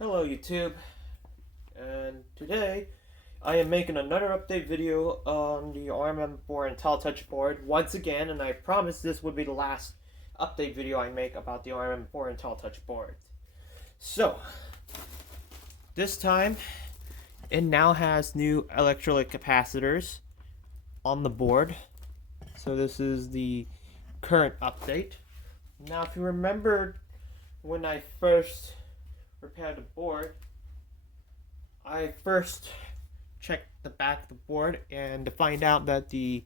Hello YouTube, and today I am making another update video on the RMM4 InteliTouch board once again, and I promise this would be the last update video I make about the RMM4 InteliTouch board. So, this time it now has new electrolytic capacitors on the board. So this is the current update. Now if you remember when I first repaired the board, I first checked the back of the board and to find out that the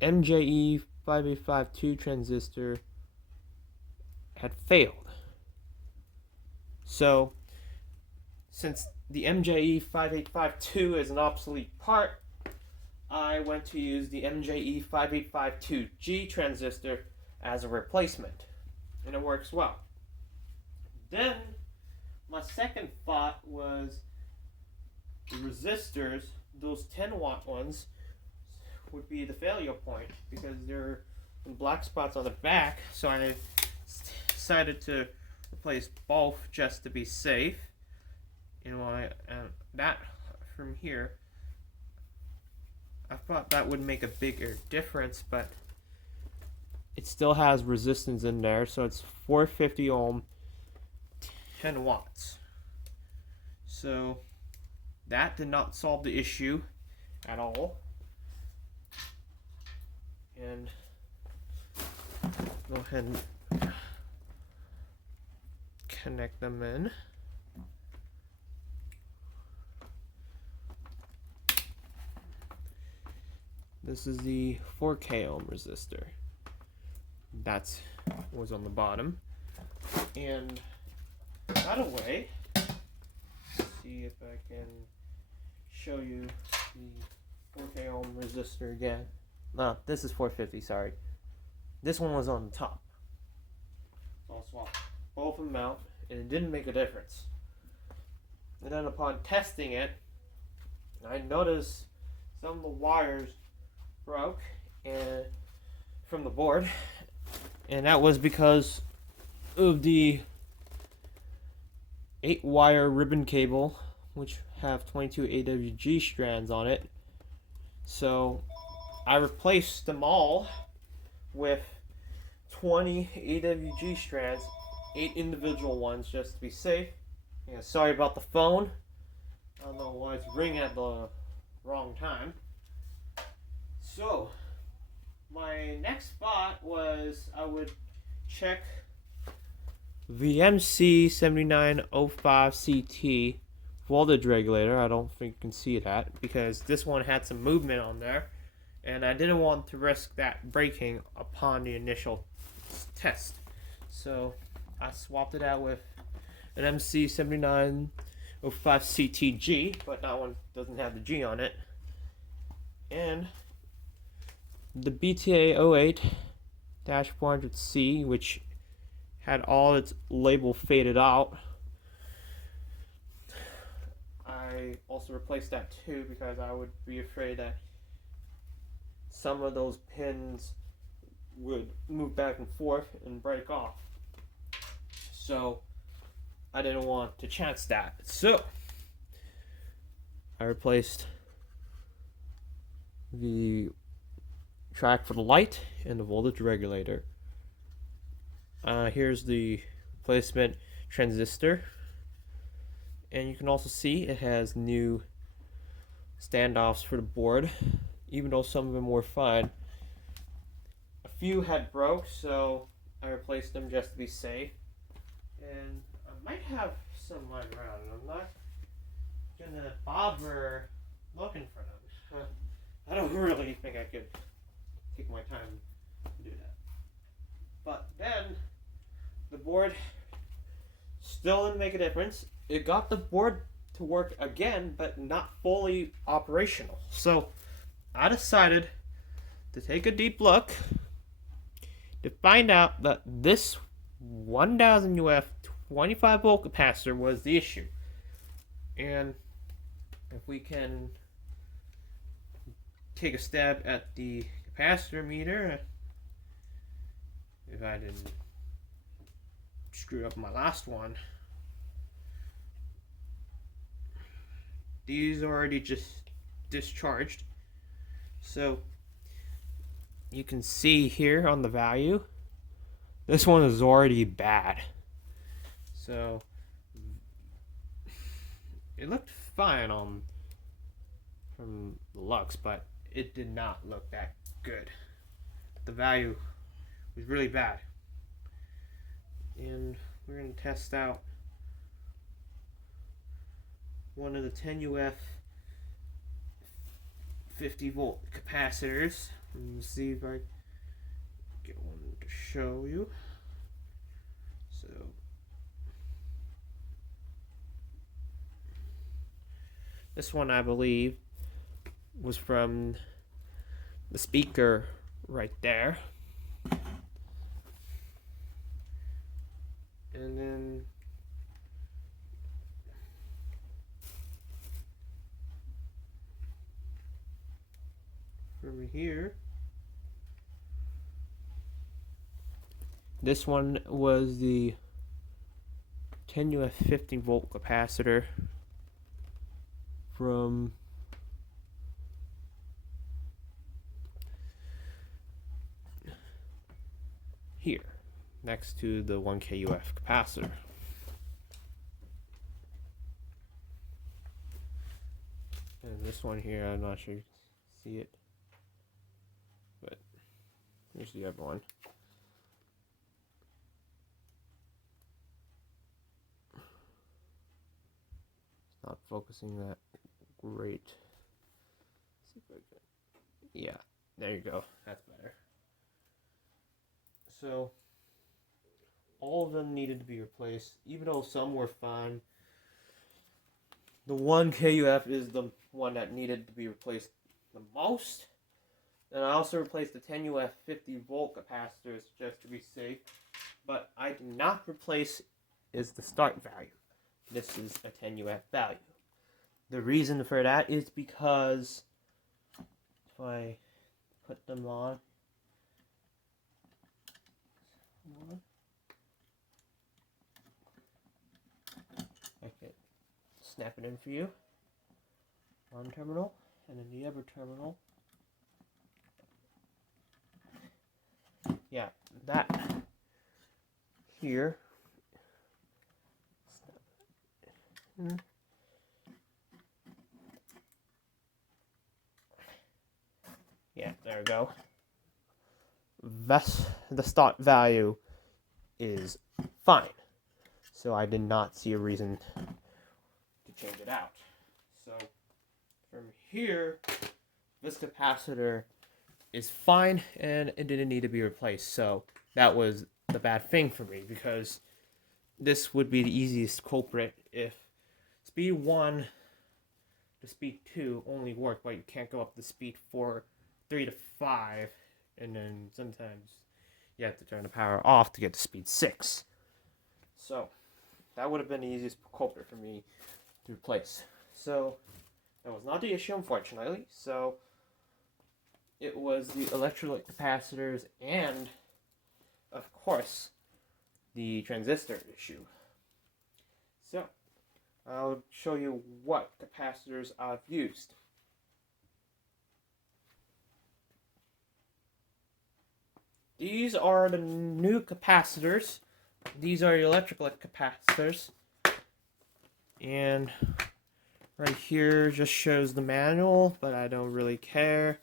MJE5852 transistor had failed. So, since the MJE5852 is an obsolete part, I went to use the MJE5852G transistor as a replacement, and it works well. Then my second thought was the resistors, those 10-watt ones, would be the failure point because there are black spots on the back, so I decided to replace both just to be safe. That from here, I thought that would make a bigger difference, but it still has resistance in there, so it's 450 ohm, 10 watts. So that did not solve the issue at all. And go ahead and connect them in. This is the 4K ohm resistor. That was on the bottom. And by the way, let's see if I can show you the 4K ohm resistor again. No, this is 450, sorry. This one was on the top. So I'll swap both of them out, and it didn't make a difference. And then upon testing it, I noticed some of the wires broke and from the board, and that was because of the 8-wire ribbon cable, which have 22 AWG strands on it. So I replaced them all with 20 AWG strands, 8 individual ones just to be safe. Yeah, sorry about the phone. I don't know why it's ringing at the wrong time. So my next thought was I would check the MC7905CT voltage regulator. I don't think you can see that because this one had some movement on there, and I didn't want to risk that breaking upon the initial test. So I swapped it out with an MC7905CTG, but that one doesn't have the G on it. And the BTA08-400C, which had all its label faded out. I also replaced that too because I would be afraid that some of those pins would move back and forth and break off. So I didn't want to chance that. So I replaced the track for the light and the voltage regulator. Here's the replacement transistor, and you can also see it has new standoffs for the board, even though some of them were fine. A few had broke, so I replaced them just to be safe. And I might have some lying around, and I'm not gonna bother looking for them. I don't really think I could take my time to do that. But then the board still didn't make a difference. It got the board to work again, but not fully operational. So I decided to take a deep look to find out that this 1000 UF 25 volt capacitor was the issue. And if we can take a stab at the capacitor meter, if I didn't screw up my last one, These are already just discharged. So you can see here on the value, this one is already bad. So it looked fine from the looks, but it did not look that good. The value was really bad. And we're going to test out one of the 10UF 50 volt capacitors. Let me see if I get one to show you. So this one, I believe, was from the speaker right there. And then from here, this one was the 10UF 50 volt capacitor from here, next to the 1kUF capacitor. And this one here, I'm not sure you can see it, but here's the other one. It's not focusing that great. Let's see if I can. Yeah, there you go. That's better. So all of them needed to be replaced, even though some were fine. The 1kUF is the one that needed to be replaced the most. And I also replaced the 10UF 50 volt capacitors just to be safe. But I did not replace is the start value. This is a 10UF value. The reason for that is because if I put them on, I can snap it in for you. One terminal, and then the other terminal. Yeah, that here. Yeah, there we go. The start value is fine. So I did not see a reason to change it out. So from here, this capacitor is fine and it didn't need to be replaced. So that was the bad thing for me, because this would be the easiest culprit if speed 1 to speed 2 only work, but you can't go up to speed 4, 3 to 5, and then sometimes you have to turn the power off to get to speed 6. So that would have been the easiest culprit for me to replace. So that was not the issue, unfortunately. So it was the electrolytic capacitors and, of course, the transistor issue. So I'll show you what capacitors I've used. These are the new capacitors. These are electrolytic capacitors. And right here just shows the manual, but I don't really care.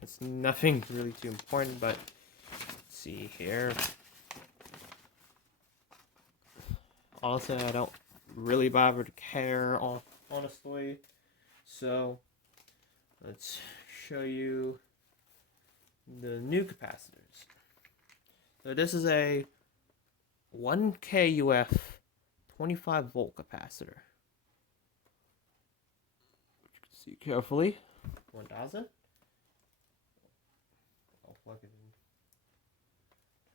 It's nothing really too important, but let's see here. Honestly, I don't really bother to care, honestly. So let's show you the new capacitors. So this is a 1kUF 25 volt capacitor. You can see carefully. 1000. I'll plug it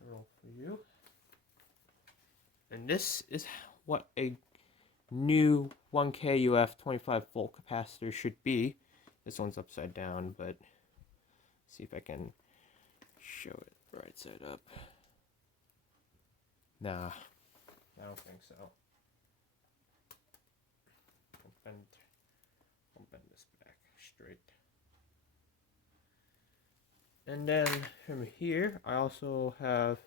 in. Turn off for you. And this is what a new 1kUF 25 volt capacitor should be. This one's upside down, but see if I can show it right side up. Nah, I don't think so. I'll bend this back straight. And then from here, I also have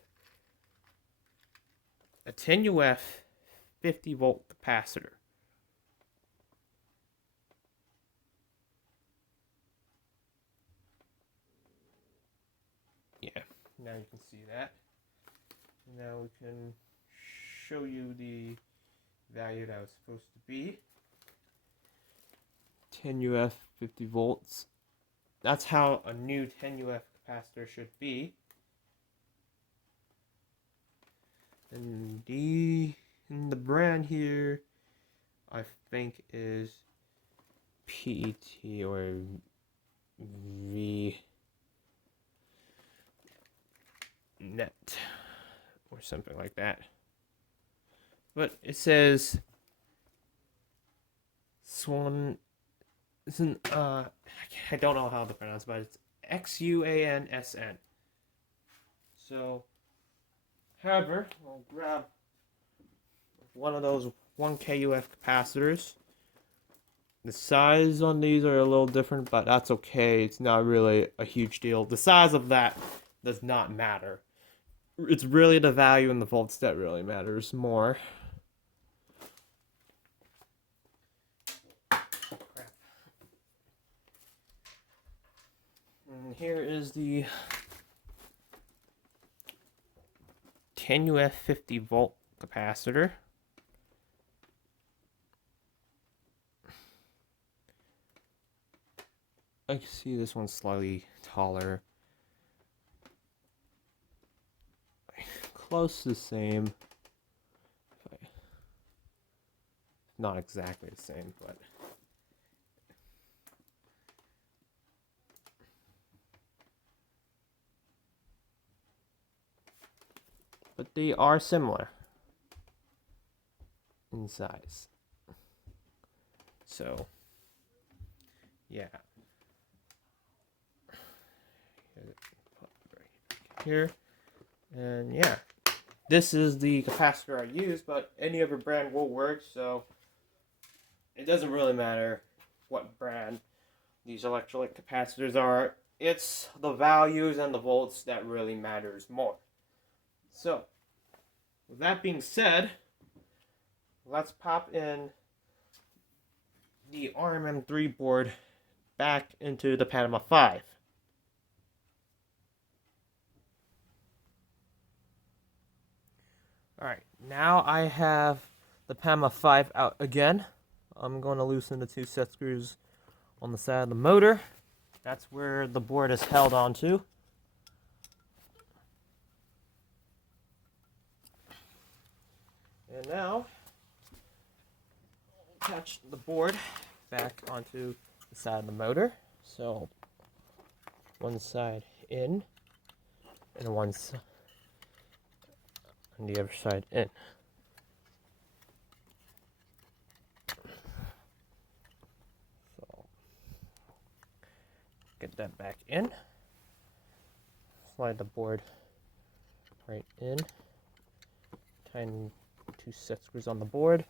a 10 UF 50 volt capacitor. Yeah, now you can see that. Now we can show you the value that was supposed to be. 10 UF 50 volts. That's how a new 10 UF capacitor should be. And the brand here, I think, is PET or V net or something like that. But it says Swan. I don't know how to pronounce it, but it's XUANSN. So, however, I'll grab one of those 1K UF capacitors. The size on these are a little different, but that's okay. It's not really a huge deal. The size of that does not matter. It's really the value in the volts that really matters more. And here is the 10 UF 50 volt capacitor. I can see this one's slightly taller. Close to the same. Not exactly the same, but they are similar in size. So, yeah. Here, and yeah, this is the capacitor I use, but any other brand will work, so it doesn't really matter what brand these electrolytic capacitors are. It's the values and the volts that really matters more. So, with that being said, let's pop in the RMM3 board back into the Panama 5. Alright, now I have the Panama 5 out again. I'm going to loosen the two set screws on the side of the motor. That's where the board is held onto. And now, attach the board back onto the side of the motor. So, one side in, and one side on the other side in. So, get that back in. Slide the board right in. Tighten two set screws on the board.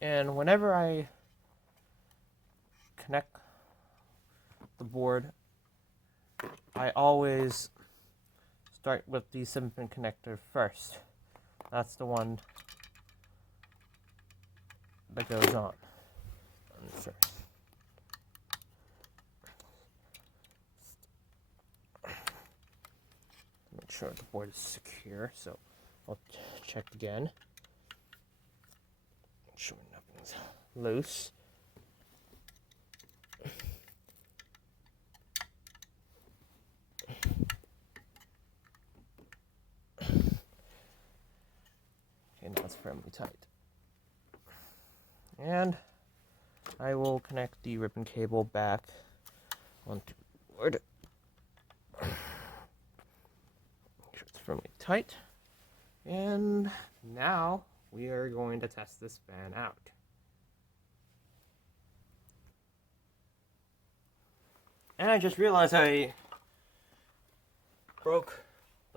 And whenever I connect the board, I always start with the 7-pin connector first. That's the one that goes on first. Make sure the board is secure, so I'll check again. Make sure nothing's loose. Okay, now it's firmly tight. And I will connect the ribbon cable back onto the board. Make sure it's firmly tight. And now we are going to test this fan out. And I just realized I broke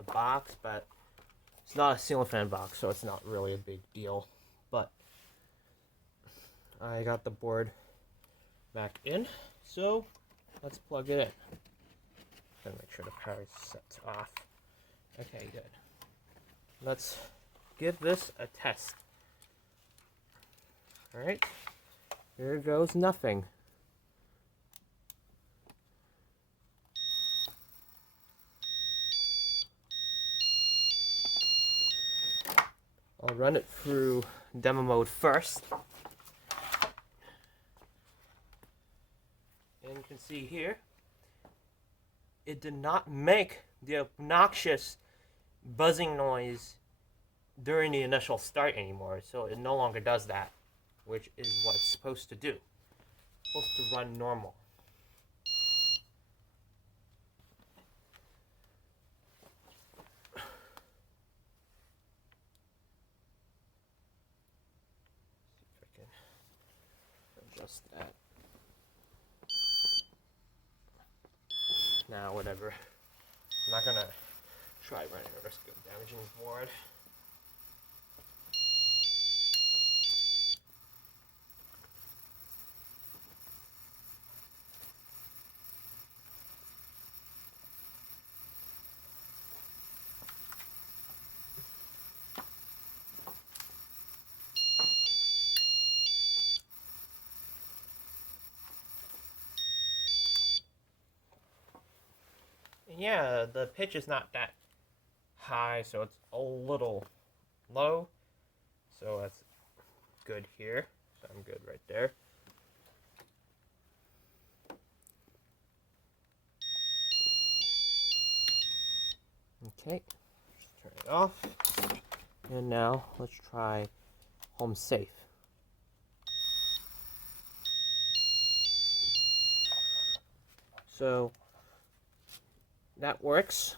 the box, but it's not a ceiling fan box, so it's not really a big deal. But I got the board back in, so let's plug it in. Gotta make sure the power is set off. Okay, good. Let's give this a test. Alright, here goes nothing. I'll run it through demo mode first. And you can see here, it did not make the obnoxious buzzing noise during the initial start anymore, so it no longer does that, which is what it's supposed to do. It's supposed to run normal. See if I can adjust that. Now, whatever. I'm not gonna try running a risk of damaging the board. Yeah, the pitch is not that high, so it's a little low. So that's good here. So I'm good right there. Okay, turn it off. And now let's try home safe. So that works.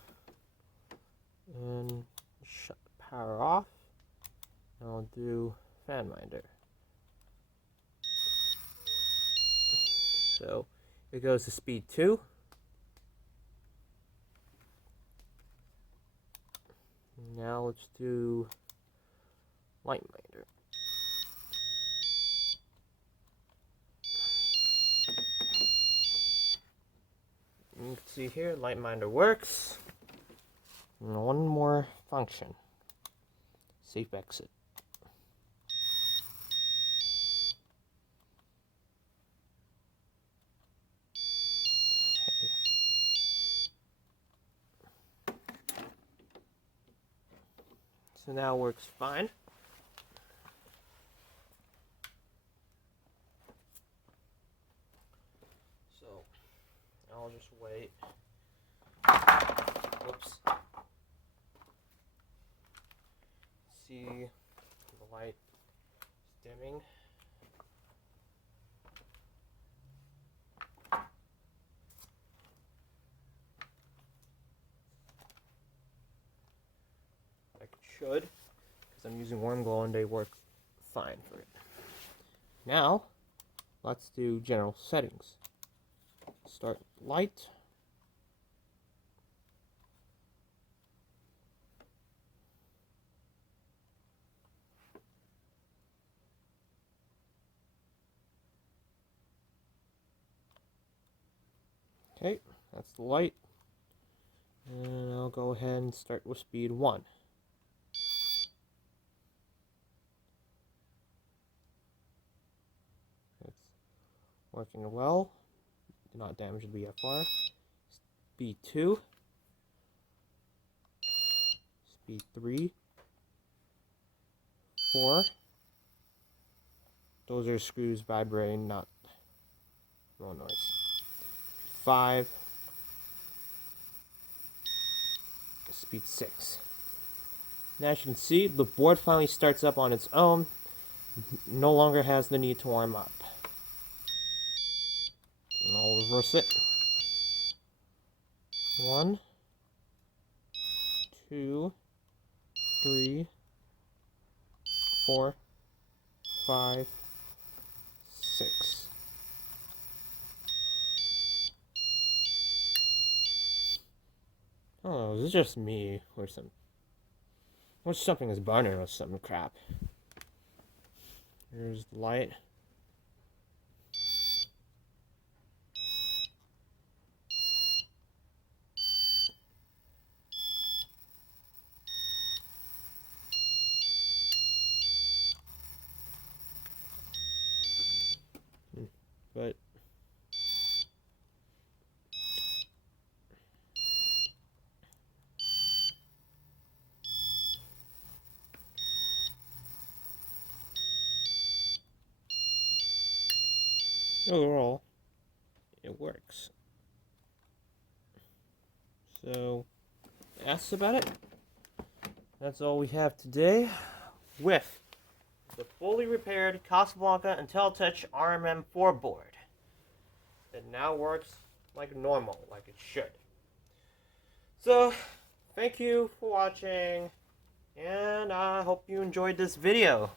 And shut the power off. And I'll do fan minder. So it goes to speed 2. Now let's do light minder. You can see here, light minder works. And one more function. Safe exit. So now it works fine. So I'll just wait. Whoops. See the light dimming. Like it should, because I'm using warm glow and they work fine for it. Now, let's do general settings. Start light. Okay, that's the light. And I'll go ahead and start with speed 1. It's working well. Did not damage the BFR. Speed 2. Speed 3. 4. Those are screws vibrating, not no noise. 5. Speed 6. Now as you can see, the board finally starts up on its own. No longer has the need to warm up. And I'll reverse it. 1, 2, 3, 4, 5, 6. Oh, is it just me or something is burning or some crap? Here's the light. But overall, it works. So that's about it. That's all we have today with the fully repaired Casablanca InteliTouch RMM4 board. It now works like normal, like it should. So, thank you for watching, and I hope you enjoyed this video.